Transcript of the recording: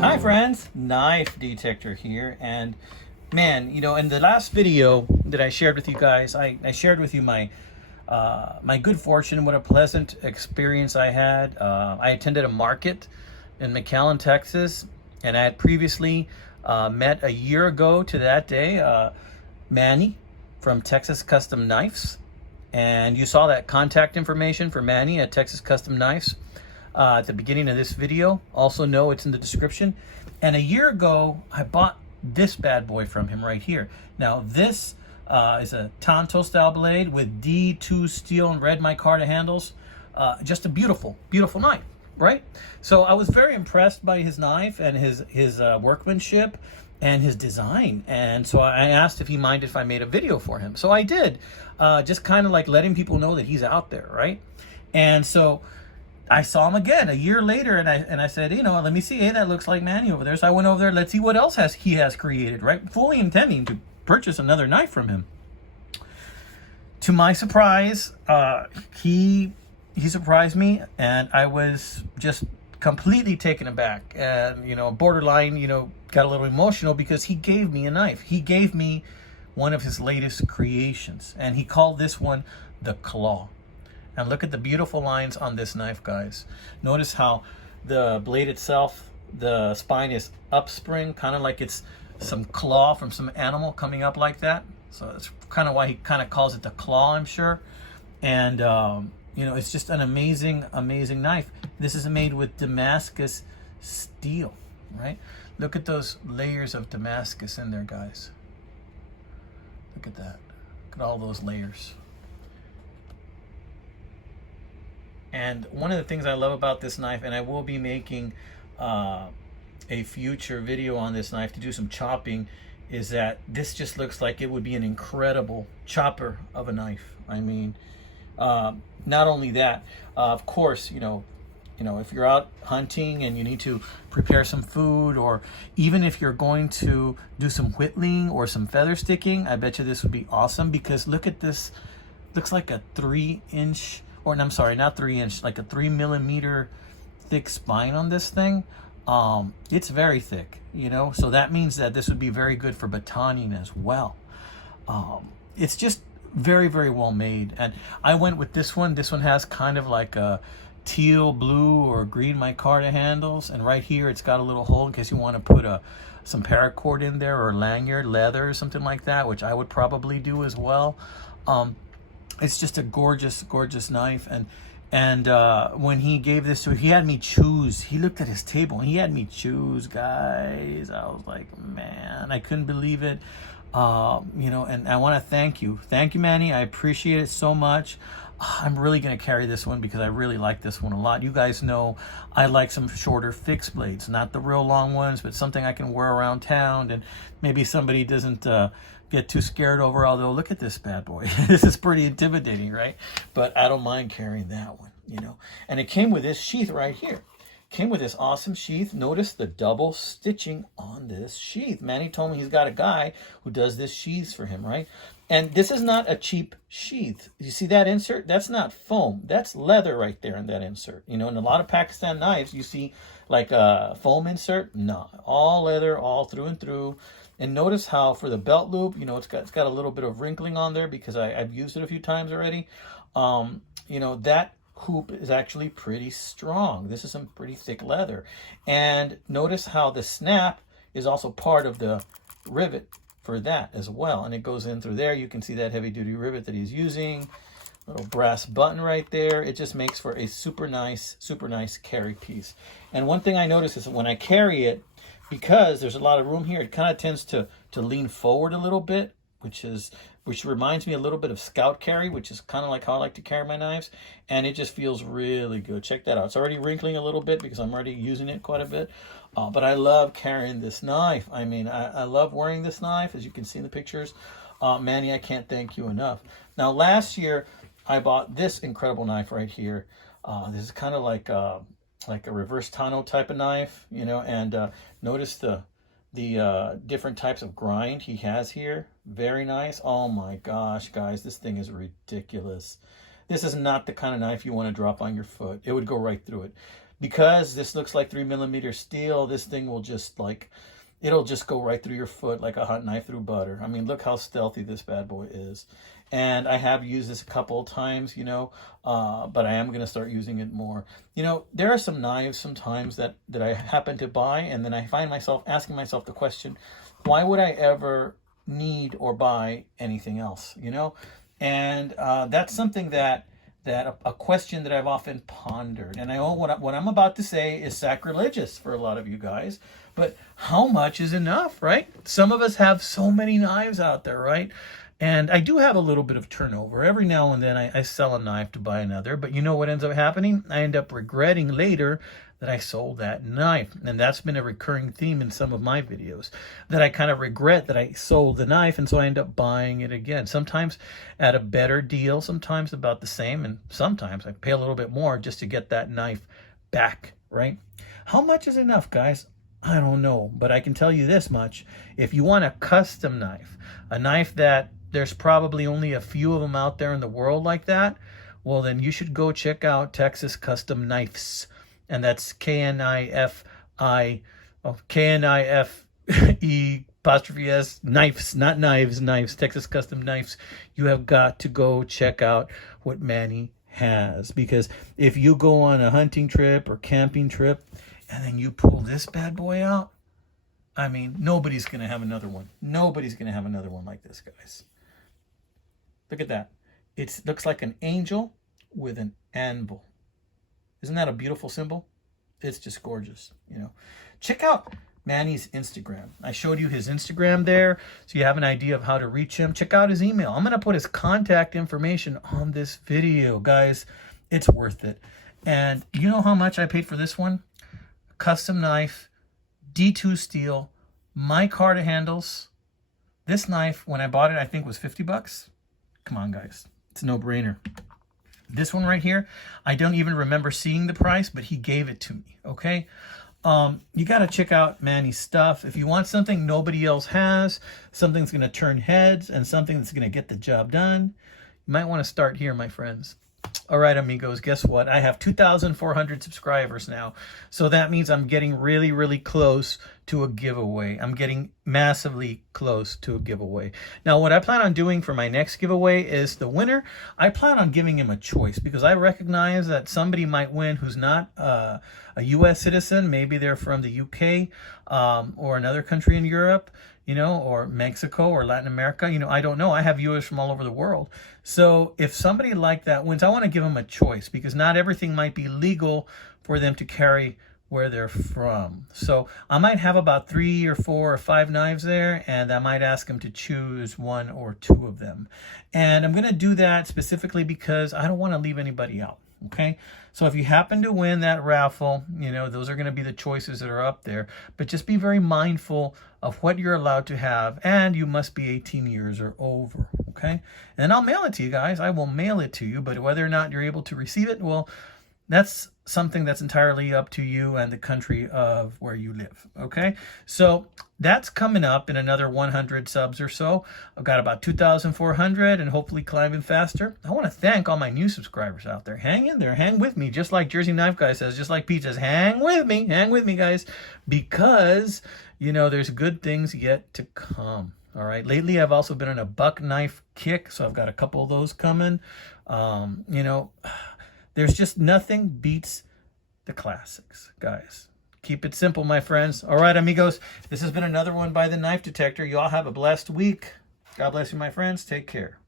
Hi friends, Knife Detector here, and man, in the last video that I shared with you guys, I shared with you my good fortune, what a pleasant experience I had. I attended a market in McAllen, Texas, and I had previously met a year ago to that day Manny from Texas Custom Knives, and you saw that contact information for Manny at Texas Custom Knives at the beginning of this video. Also know it's in the description. And a year ago, I bought this bad boy from him right here. Now this is a Tonto style blade with D2 steel and red micarta handles. Just a beautiful, beautiful knife, right? So I was very impressed by his knife and his workmanship and his design. And so I asked if he minded if I made a video for him. So I did, just kind of like letting people know that he's out there, right? And so I saw him again a year later, and I said, let me see. Hey, that looks like Manny over there. So I went over there. Let's see what else he has created, right? Fully intending to purchase another knife from him. To my surprise, he surprised me, and I was just completely taken aback, and borderline, got a little emotional because he gave me a knife. He gave me one of his latest creations, and he called this one the Claw. And look at the beautiful lines on this knife, guys. Notice how the blade itself, the spine is upspring, kind of like it's some claw from some animal coming up like that. So that's kind of why he kind of calls it the Claw, I'm sure. And, it's just an amazing, amazing knife. This is made with Damascus steel, right? Look at those layers of Damascus in there, guys. Look at that. Look at all those layers. And one of the things I love about this knife, and I will be making a future video on this knife to do some chopping, is that this just looks like it would be an incredible chopper of a knife. I mean, not only that, of course, if you're out hunting and you need to prepare some food, or even if you're going to do some whittling or some feather sticking, I bet you this would be awesome, because look at this. Looks like a 3-inch, or I'm sorry, not 3-inch, like a 3 millimeter thick spine on this thing. It's very thick, so that means that this would be very good for batoning as well. It's just very, very well made. And I went with this one. This one has kind of like a teal, blue, or green micarta handles, and right here it's got a little hole in case you want to put some paracord in there, or lanyard, leather, or something like that, which I would probably do as well. It's just a gorgeous, gorgeous knife. And when he gave this to me, he had me choose. He looked at his table and he had me choose, guys. I was like, man, I couldn't believe it. And I want to thank you. Thank you, Manny. I appreciate it so much. I'm really going to carry this one because I really like this one a lot. You guys know I like some shorter fixed blades, not the real long ones, but something I can wear around town, and maybe somebody doesn't get too scared over. Although, look at this bad boy. This is pretty intimidating, right? But I don't mind carrying that one, And it came with this sheath right here. Came with this awesome sheath. Notice the double stitching on this sheath. Manny told me he's got a guy who does this sheaths for him, right? And this is not a cheap sheath. You see that insert? That's not foam. That's leather right there in that insert. In a lot of Pakistan knives, you see like a foam insert. No, all leather, all through and through. And notice how for the belt loop, it's got a little bit of wrinkling on there because I've used it a few times already. That hoop is actually pretty strong. This is some pretty thick leather. And notice how the snap is also part of the rivet for that as well, and it goes in through there. You can see that heavy duty rivet that he's using. Little brass button right there. It just makes for a super nice carry piece. And one thing I notice is that when I carry it, because there's a lot of room here, it kind of tends to lean forward a little bit, which reminds me a little bit of scout carry, which is kind of like how I like to carry my knives, and it just feels really good. Check that out. It's already wrinkling a little bit because I'm already using it quite a bit, but I love carrying this knife. I mean, I love wearing this knife, as you can see in the pictures. Manny, I can't thank you enough. Now, last year, I bought this incredible knife right here. This is kind of like a reverse Tano type of knife, and notice the different types of grind he has here. Very nice. Oh my gosh, guys, this thing is ridiculous. This is not the kind of knife you want to drop on your foot. It would go right through it. because this looks like 3mm steel, this thing will just like, it'll just go right through your foot like a hot knife through butter. I mean, look how stealthy this bad boy is. And I have used this a couple of times, you know, but I am going to start using it more. You know, there are some knives sometimes that I happen to buy, and then I find myself asking myself the question, why would I ever need or buy anything else, you know? And that's something that a question that I've often pondered. And I know what I'm about to say is sacrilegious for a lot of you guys, but how much is enough, right? Some of us have so many knives out there, right? And I do have a little bit of turnover. Every now and then I sell a knife to buy another, but you know what ends up happening? I end up regretting later that I sold that knife. And that's been a recurring theme in some of my videos, that I kind of regret that I sold the knife, and so I end up buying it again. Sometimes at a better deal, sometimes about the same, and sometimes I pay a little bit more just to get that knife back, right? How much is enough, guys? I don't know, but I can tell you this much. If you want a custom knife, a knife that there's probably only a few of them out there in the world like that, well, then you should go check out Texas Custom Knifes. And that's K-N-I-F-E apostrophe S, knifes, not knives, knives, Texas Custom Knifes. You have got to go check out what Manny has, because if you go on a hunting trip or camping trip and then you pull this bad boy out, I mean, nobody's going to have another one. Nobody's going to have another one like this, guys. Look at that. It looks like an angel with an anvil. Isn't that a beautiful symbol? It's just gorgeous, you know. Check out Manny's Instagram. I showed you his Instagram there, so you have an idea of how to reach him. Check out his email. I'm going to put his contact information on this video, guys. It's worth it. And you know how much I paid for this one? Custom knife, D2 steel, micarta handles. This knife, when I bought it, I think was 50 bucks. Come on, guys. It's a no-brainer. This one right here, I don't even remember seeing the price, but he gave it to me, okay? You got to check out Manny's stuff. If you want something nobody else has, something that's going to turn heads, and something that's going to get the job done, you might want to start here, my friends. All right, amigos, guess what? I have 2,400 subscribers now. So that means I'm getting really, really close to a giveaway. I'm getting massively close to a giveaway. Now, what I plan on doing for my next giveaway is the winner. I plan on giving him a choice, because I recognize that somebody might win who's not a U.S. citizen. Maybe they're from the UK or another country in Europe, you know, or Mexico or Latin America. You know, I don't know. I have viewers from all over the world. So if somebody like that wins, I want to give them a choice, because not everything might be legal for them to carry where they're from. So I might have about 3 or 4 or 5 knives there, and I might ask them to choose 1 or 2 of them. And I'm going to do that specifically because I don't want to leave anybody out. Okay, so if you happen to win that raffle, you know, those are going to be the choices that are up there. But just be very mindful of what you're allowed to have, and you must be 18 years or over. Okay, and I'll mail it to you guys. I will mail it to you, but whether or not you're able to receive it, well, that's something that's entirely up to you and the country of where you live. Okay, so that's coming up in another 100 subs or so. I've got about 2,400 and hopefully climbing faster. I want to thank all my new subscribers out there. Hang in there, hang with me, just like Jersey Knife Guy says, just like Pete says, hang with me, guys, because, you know, there's good things yet to come. All right, lately I've also been on a buck knife kick, so I've got a couple of those coming. You know, there's just nothing beats the classics, guys. Keep it simple, my friends. All right, amigos, this has been another one by the Knife Detector. You all have a blessed week. God bless you, my friends. Take care.